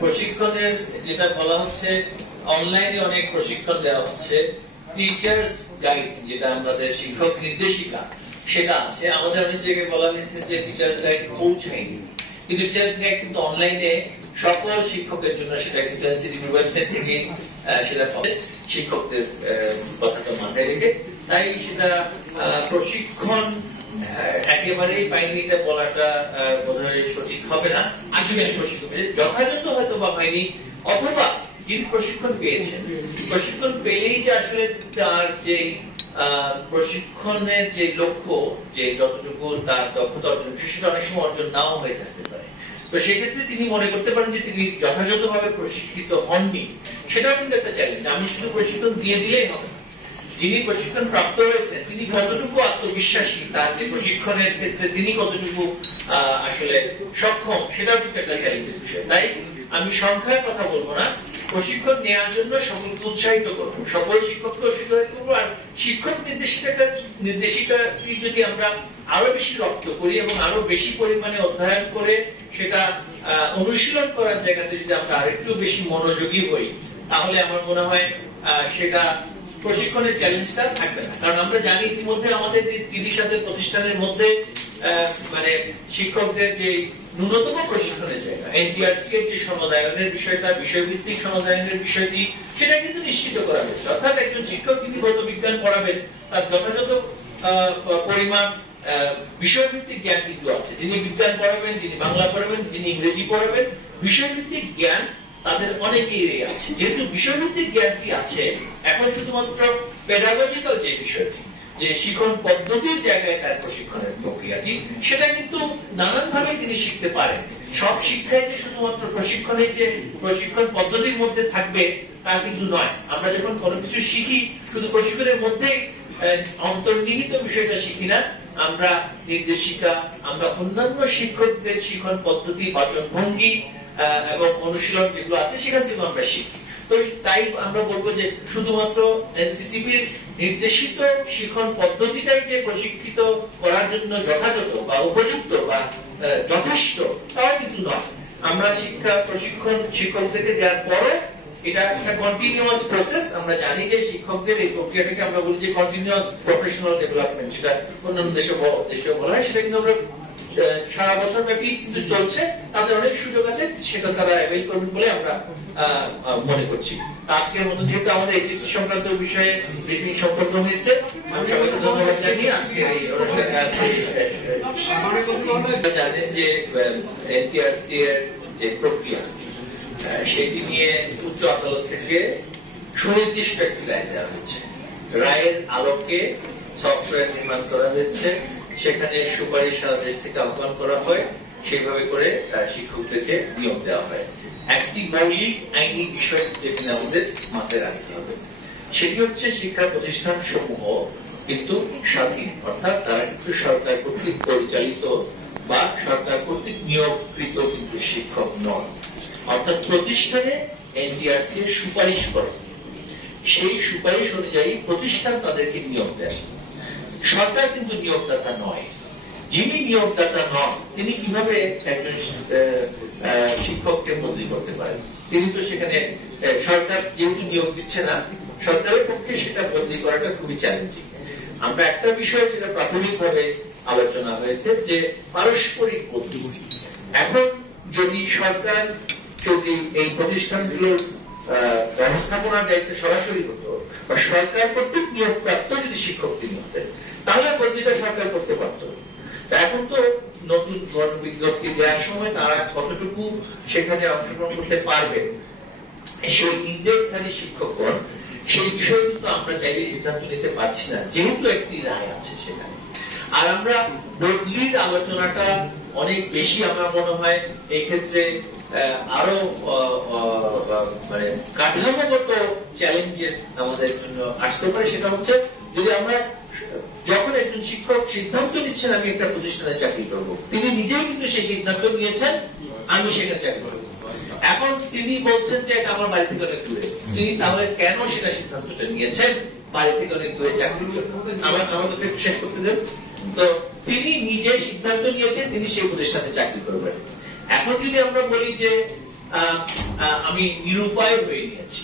প্রশিক্ষণের যেটা বলা হচ্ছে অনলাইনে অনেক প্রশিক্ষণ দেওয়া হচ্ছে, টিচার্স গাইড যেটা আমাদের শিক্ষক নির্দেশিকা সেটা আছে, আমাদের অনেক জায়গায় বলা হয়েছে যে টিচার্স গাইড পৌঁছায়নি, কিন্তু টিচার্স গাইড কিন্তু অনলাইনে সকল শিক্ষকের জন্য সেটা কিন্তু এনসিটিভি ওয়েবসাইট থেকে সেটা পাবে শিক্ষকদের কথাটা মাথায় রেখে। তাই সেটা প্রশিক্ষণ একেবারেই পাইনি এটা বলাটা বোধহয় সঠিক হবে না। আসলে প্রশিক্ষণ যথাযথ হয়তো বা হয়নি, অথবা যিনি প্রশিক্ষণ পেয়েছেন প্রশিক্ষণ পেলেই যে আসলে তার যে প্রশিক্ষণের যে লক্ষ্য, যে যতটুকু তার দক্ষতা অর্জন সেটা অনেক সময় অর্জন নাও হয়ে থাকতে পারে। তো সেক্ষেত্রে তিনি মনে করতে পারেন যে তিনি যথাযথভাবে প্রশিক্ষিত হননি, সেটাও কিন্তু একটা চ্যালেঞ্জ। আমি শুধু প্রশিক্ষণ দিয়ে দিলেই হবে, যিনি প্রশিক্ষণ প্রাপ্ত হয়েছেন তিনি কতটুকু আত্মবিশ্বাসী, তার যে প্রশিক্ষণের ক্ষেত্রে তিনি কতটুকু আসলে সক্ষম, সেটাও কিন্তু একটা চ্যালেঞ্জের বিষয়। তাই আমি সংখ্যার কথা বলবো না, প্রশিক্ষণ নেওয়ার জন্য সকলকে উৎসাহিত করবো, সকল শিক্ষককে উৎসাহিত করবো। আর শিক্ষক নির্দেশিকা যদি আমরা আরো বেশি রপ্ত করি এবং আরো বেশি পরিমাণে অধ্যয়ন করে সেটা অনুশীলন করার জায়গাতে যদি আমরা আরেকটু বেশি মনোযোগী হই, তাহলে আমার মনে হয় সেটা প্রশিক্ষণের চ্যালেঞ্জটা থাকবে না। কারণ আমরা জানি ইতিমধ্যে আমাদের 30,000 প্রতিষ্ঠানের মধ্যে মানে শিক্ষকদের যে ন্যূনতম প্রশিক্ষণের জায়গা, এনটিআরসি এর যে সমবায়নের বিষয়টা, বিষয়ভিত্তিক সমবায়নের বিষয়টি, সেটা কিন্তু নিশ্চিত করা হয়েছে। অর্থাৎ একজন শিক্ষক যিনি ভৌত বিজ্ঞান পড়াবেন তার যথাযথ পরিমাণ বিষয়ভিত্তিক জ্ঞান কিন্তু আছে। যিনি বিজ্ঞান পড়াবেন, যিনি বাংলা পড়াবেন, যিনি ইংরেজি পড়াবেন, বিষয়ভিত্তিক জ্ঞান তাদের অনেকেই আছে। যেহেতু বিষয়ভিত্তিক জ্ঞানটি আছে, এখন শুধুমাত্র পেডাগজিক্যাল যে বিষয়টি, যে শিক্ষণ পদ্ধতির জায়গায় তার প্রশিক্ষণের প্রক্রিয়াটি, সেটা কিন্তু নানান ভাবে তিনি শিখতে পারেন। সব শিক্ষায় যে শুধুমাত্র প্রশিক্ষণের যে প্রশিক্ষণ পদ্ধতির মধ্যে থাকবে তা কিন্তু নয়। আমরা যখন কোনো কিছু শিখি শুধু প্রশিক্ষণের মধ্যে অন্তর্নিহিত বিষয়টা শিখি না, আমরা নির্দেশিকা, আমরা অন্যান্য শিক্ষকদের শিক্ষণ পদ্ধতি, বাচন ভঙ্গি এবং অনুশীলন যেগুলো আছে সেখান থেকে আমরা শিখি। তো তাই আমরা বলবো যে শুধুমাত্র এনসিটিভির নির্দেশিত শিক্ষণ পদ্ধতিটাই যে প্রশিক্ষিত করার জন্য যথাযথ বা উপযুক্ত বা যথেষ্ট তাও কিন্তু নয়। আমরা শিক্ষা প্রশিক্ষণ শিক্ষকদেরকে দেওয়ার পরে এটা একটা কন্টিনিউয়াস প্রসেস। আমরা জানি যে শিক্ষকদের এই প্রক্রিয়াটাকে আমরা বলি যে কন্টিনিউয়াস প্রফেশনাল ডেভেলপমেন্ট, যেটা অন্যান্য দেশে বলা হয়, সেটা কিন্তু আমরা সারা বছর ব্যাপী কিন্তু চলছে। তাদের অনেক সুযোগ আছে, সেটা তারা অ্যাভেল করবেন বলে আমরা মনে করছি। আজকের মতো যেহেতু আমাদের এইচএসসি সংক্রান্ত বিষয়ে ব্রিফিং সম্পন্ন হয়েছে, আমি সবাইকে ধন্যবাদ জানিয়ে আজকে জানেন যে এনটিআরসি এর যে প্রক্রিয়া সেটি নিয়ে উচ্চ আদালত থেকে সুনির্দিষ্ট একটি রায় দেওয়া হয়েছে। রায়ের আলোকে সফটওয়্যার নির্মাণ করা হয়েছে, সেখানে সুপারিশ আদেশ থেকে আহ্বান করা হয়, সেইভাবে করে শিক্ষকদেরকে নিয়োগ দেওয়া হয়। একটি মৌলিক আইনি বিষয় যেটি আমাদের মাথায় রাখতে হবে, সেটি হচ্ছে শিক্ষা প্রতিষ্ঠান সমূহ কিন্তু স্বাধীন, অর্থাৎ তারা কিন্তু সরকার কর্তৃক পরিচালিত বা সরকার কর্তৃক নিয়োগকৃত কিন্তু শিক্ষক নয়। অর্থাৎ প্রতিষ্ঠানে এনটিআরসি সুপারিশ করে, সেই সুপারিশ অনুযায়ী প্রতিষ্ঠান তাদেরকে নিয়োগ দেয়। সরকার কিন্তু নিয়োগদাতা নয়। যিনি নিয়োগদাতা নন তিনি কিভাবে একজন শিক্ষককে বদলি করতে পারেন? তিনি তো সেখানে সরকার যেহেতু নিয়োগ দিচ্ছে না, সরকারের পক্ষে সেটা বদলি করাটা খুবই চ্যালেঞ্জিং। আমরা একটা বিষয় যেটা প্রাথমিকভাবে আলোচনা হয়েছে যে পারস্পরিক বদলি। এখন যদি সরকার যদি এই প্রতিষ্ঠানগুলোর ব্যবস্থাপনার দায়িত্ব সরাসরি হতো বা সরকার কর্তৃক নিয়োগপ্রাপ্ত যদি শিক্ষক তিনি হতেন, তাহলে বদলিটা সরকার করতে পারত। এখন তো নতুন বিজ্ঞপ্তি দেওয়ার সময় তারা কতটুকু সেখানে অংশগ্রহণ করতে পারবে, সেই ইন্ডেক্সধারী শিক্ষকগণ, সেই বিষয়ে কিন্তু আমরা চাইলে সিদ্ধান্ত নিতে পারছি না, যেহেতু একটি রায় আছে সেখানে। আর আমরা বদলির আলোচনাটা অনেক বেশি আমার মনে হয় এই ক্ষেত্রে আরো মানে কাঠামোগত চ্যালেঞ্জেস আমাদের জন্য আসতে পারে। সেটা হচ্ছে যদি আমরা যখন একজন শিক্ষক সিদ্ধান্ত নিচ্ছেন আমি একটা প্রতিষ্ঠানে চাকরি করবো, তিনি নিজেই কিন্তু সেই সিদ্ধান্ত নিয়েছেন আমি সেখানে চাকরি করবো। এখন তিনি বলছেন যে এটা আমার বাড়ি থেকে অনেক দূরে, তিনি তাহলে কেন সেটা সিদ্ধান্তটা নিয়েছেন বাড়ি থেকে অনেক দূরে চাকরির জন্য? আমাকে একটু শেষ করতে দেন। তো তিনি নিজে সিদ্ধান্ত নিয়েছেন তিনি সেই প্রতিষ্ঠানে চাকরি করবেন। এখন যদি আমরা বলি যে আমি নিরুপায় হয়ে নিয়েছি।